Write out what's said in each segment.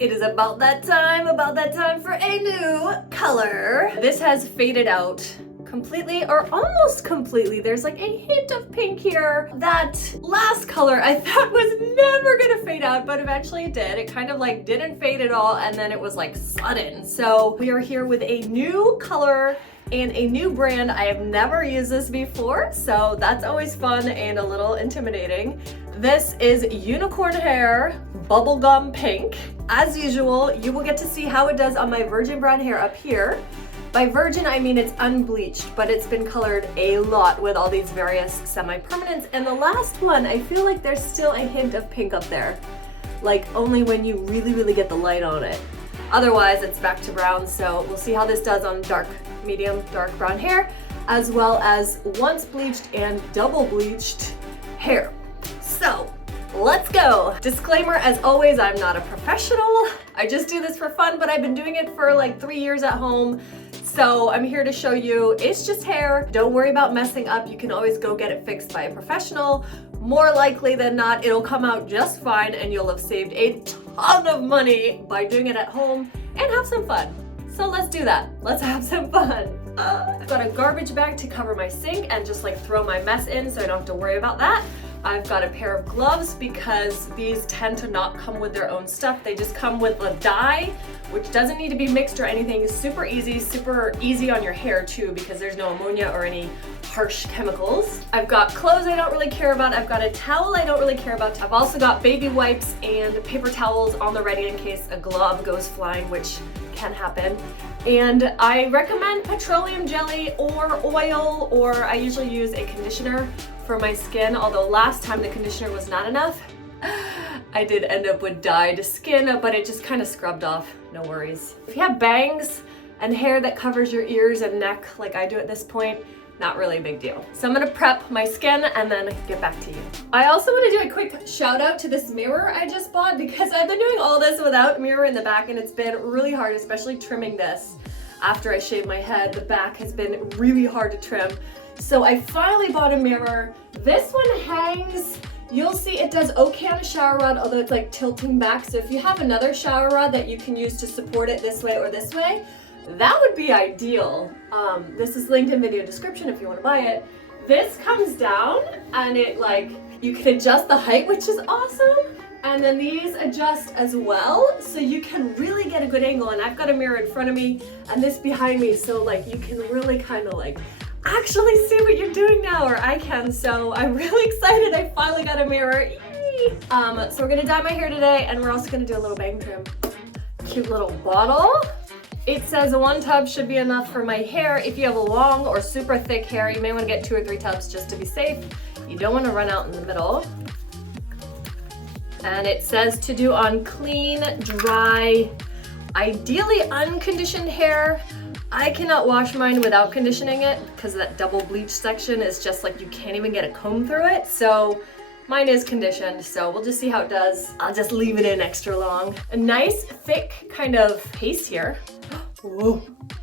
It is about that time for a new color. This has faded out completely or almost completely. There's like a hint of pink here. That last color I thought was never gonna fade out, but eventually it did. It kind of like didn't fade at all, and then it was like sudden. So we are here with a new color and a new brand. I have never used this before, so that's always fun and a little intimidating. This is Unicorn Hair Bubblegum Pink. As usual, you will get to see how it does on my virgin brown hair up here. By virgin, I mean it's unbleached, but it's been colored a lot with all these various semi-permanents. And the last one, I feel like there's still a hint of pink up there. Like only when you really get the light on it. Otherwise, it's back to brown, so we'll see how this does on dark, medium, dark brown hair, as well as once bleached and double bleached hair. So, let's go. Disclaimer, as always, I'm not a professional. I just do this for fun, but I've been doing it for like 3 years at home. So I'm here to show you, it's just hair. Don't worry about messing up. You can always go get it fixed by a professional. More likely than not, it'll come out just fine and you'll have saved a ton of money by doing it at home and have some fun. So let's do that. Let's have some fun. I've got a garbage bag to cover my sink and just like throw my mess in so I don't have to worry about that. I've got a pair of gloves because these tend to not come with their own stuff. They just come with a dye, which doesn't need to be mixed or anything. It's super easy on your hair too because there's no ammonia or any harsh chemicals. I've got clothes I don't really care about. I've got a towel I don't really care about. I've also got baby wipes and paper towels on the ready in case a glove goes flying, which can happen. And I recommend petroleum jelly or oil, or I usually use a conditioner for my skin, although last time the conditioner was not enough. I did end up with dyed skin, but it just kind of scrubbed off, no worries. If you have bangs and hair that covers your ears and neck like I do at this point, not really a big deal. So I'm gonna prep my skin and then get back to you. I also want to do a quick shout out to this mirror I just bought because I've been doing all this without mirror in the back and it's been really hard, especially trimming this. After I shave my head, the back has been really hard to trim. So I finally bought a mirror. This one hangs. You'll see it does okay on a shower rod, although it's like tilting back. So if you have another shower rod that you can use to support it this way or this way, that would be ideal. This is linked in video description if you want to buy it. This comes down and it like, you can adjust the height, which is awesome. And then these adjust as well, so you can really get a good angle. And I've got a mirror in front of me and this behind me, so like you can really kind of like actually see what you're doing now, or I can. So I'm really excited I finally got a mirror. Yay! So we're gonna dye my hair today and we're also gonna do a little bang trim. Cute little bottle. It says 1 tub should be enough for my hair. If you have a long or super thick hair, you may want to get 2 or 3 tubs just to be safe. You don't want to run out in the middle. And it says to do on clean, dry, ideally unconditioned hair. I cannot wash mine without conditioning it because that double bleach section is just like you can't even get a comb through it. So mine is conditioned, so we'll just see how it does. I'll just leave it in extra long. A nice thick kind of paste here. Whoa,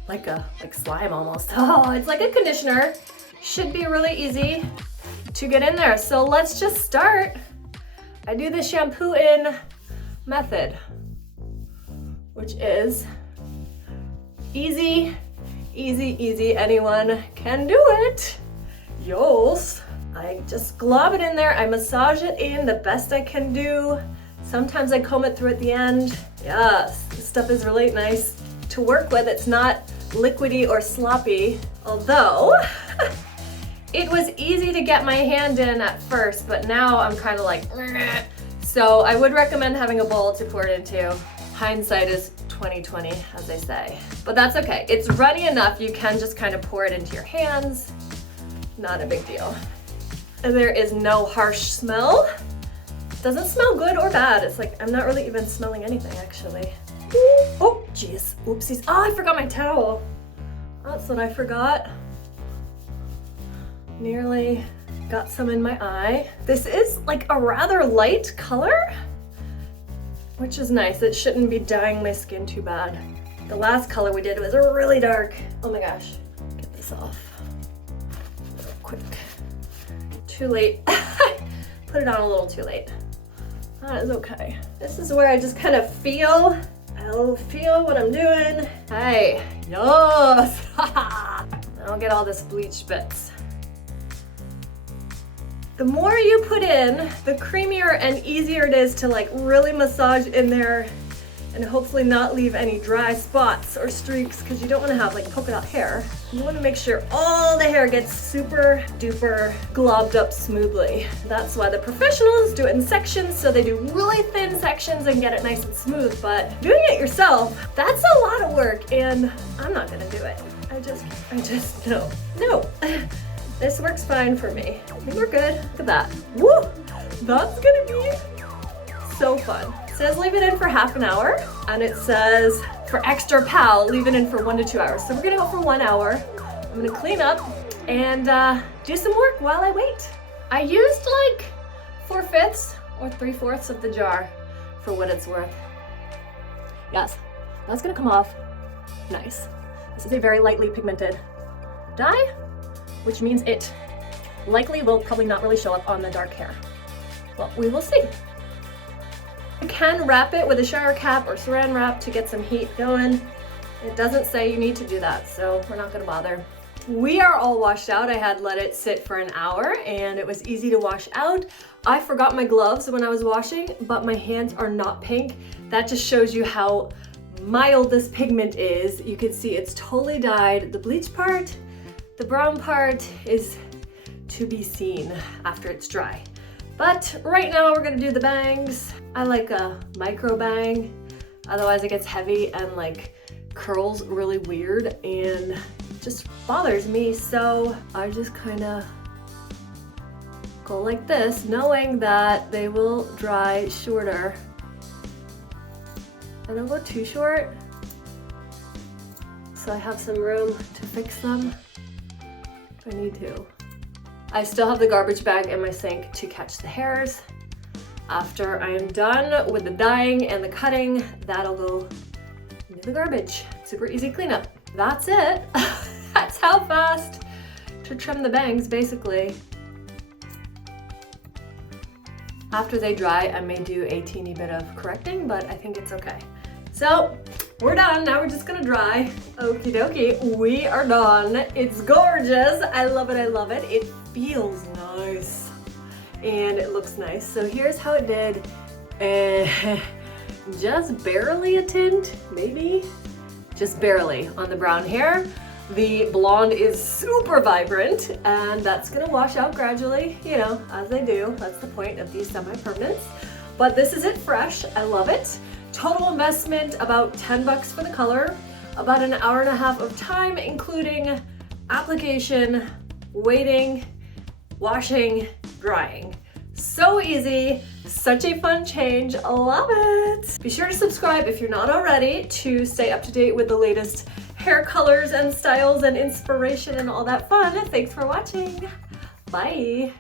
like slime almost. Oh, it's like a conditioner. Should be really easy to get in there. So let's just start. I do the shampoo in method, which is easy. Anyone can do it. Yos. I just glob it in there. I massage it in the best I can do. Sometimes I comb it through at the end. Yes, this stuff is really nice to work with. It's not liquidy or sloppy, although it was easy to get my hand in at first, but now I'm kind of like, so I would recommend having a bowl to pour it into. Hindsight is 20/20, as they say, but that's okay. It's runny enough. You can just kind of pour it into your hands. Not a big deal. There is no harsh smell. Doesn't smell good or bad. It's like, I'm not really even smelling anything actually. Oh, geez, oopsies. Oh, I forgot my towel. That's what I forgot. Nearly got some in my eye. This is like a rather light color, which is nice. It shouldn't be dyeing my skin too bad. The last color we did was really dark. Oh my gosh, get this off real quick. Too late. Put it on a little too late. That is okay. This is where I just kind of feel what I'm doing. Hey, yes! I'll get all this bleached bits. The more you put in, the creamier and easier it is to like really massage in there and hopefully not leave any dry spots or streaks, because you don't want to have like polka dot hair. You want to make sure all the hair gets super duper globbed up smoothly. That's why the professionals do it in sections, so they do really thin sections and get it nice and smooth, but doing it yourself, that's a lot of work and I'm not gonna do it. I just, no. This works fine for me. I think we're good. Look at that. Woo! That's gonna be so fun. It says leave it in for half an hour, and it says for extra pow, leave it in for 1 to 2 hours. So we're gonna go for 1 hour. I'm gonna clean up and do some work while I wait. I used like 4/5 or 3/4 of the jar for what it's worth. Yes, that's gonna come off nice. This is a very lightly pigmented dye, which means it likely will probably not really show up on the dark hair. Well, we will see. You can wrap it with a shower cap or saran wrap to get some heat going. It doesn't say you need to do that, so we're not gonna bother. We are all washed out. I had let it sit for an hour and it was easy to wash out. I forgot my gloves when I was washing, but my hands are not pink. That just shows you how mild this pigment is. You can see it's totally dyed. The bleach part, the brown part is to be seen after it's dry. But right now we're gonna do the bangs. I like a micro bang, otherwise it gets heavy and like curls really weird and just bothers me. So I just kind of go like this, knowing that they will dry shorter. I don't go too short, so I have some room to fix them if I need to. I still have the garbage bag in my sink to catch the hairs. After I am done with the dyeing and the cutting, that'll go into the garbage. Super easy cleanup. That's it. That's how fast to trim the bangs, basically. After they dry, I may do a teeny bit of correcting, but I think it's okay. So we're done. Now we're just gonna dry. Okie dokie, we are done. It's gorgeous. I love it, I love it. It feels nice and it looks nice. So here's how it did. Just barely a tint, maybe? Just barely on the brown hair. The blonde is super vibrant and that's gonna wash out gradually, you know, as they do. That's the point of these semi-permanents. But this is it fresh, I love it. Total investment, about 10 bucks for the color, about an hour and a half of time, including application, waiting, washing, drying. So easy, such a fun change, love it. Be sure to subscribe if you're not already to stay up to date with the latest hair colors and styles and inspiration and all that fun. Thanks for watching, bye.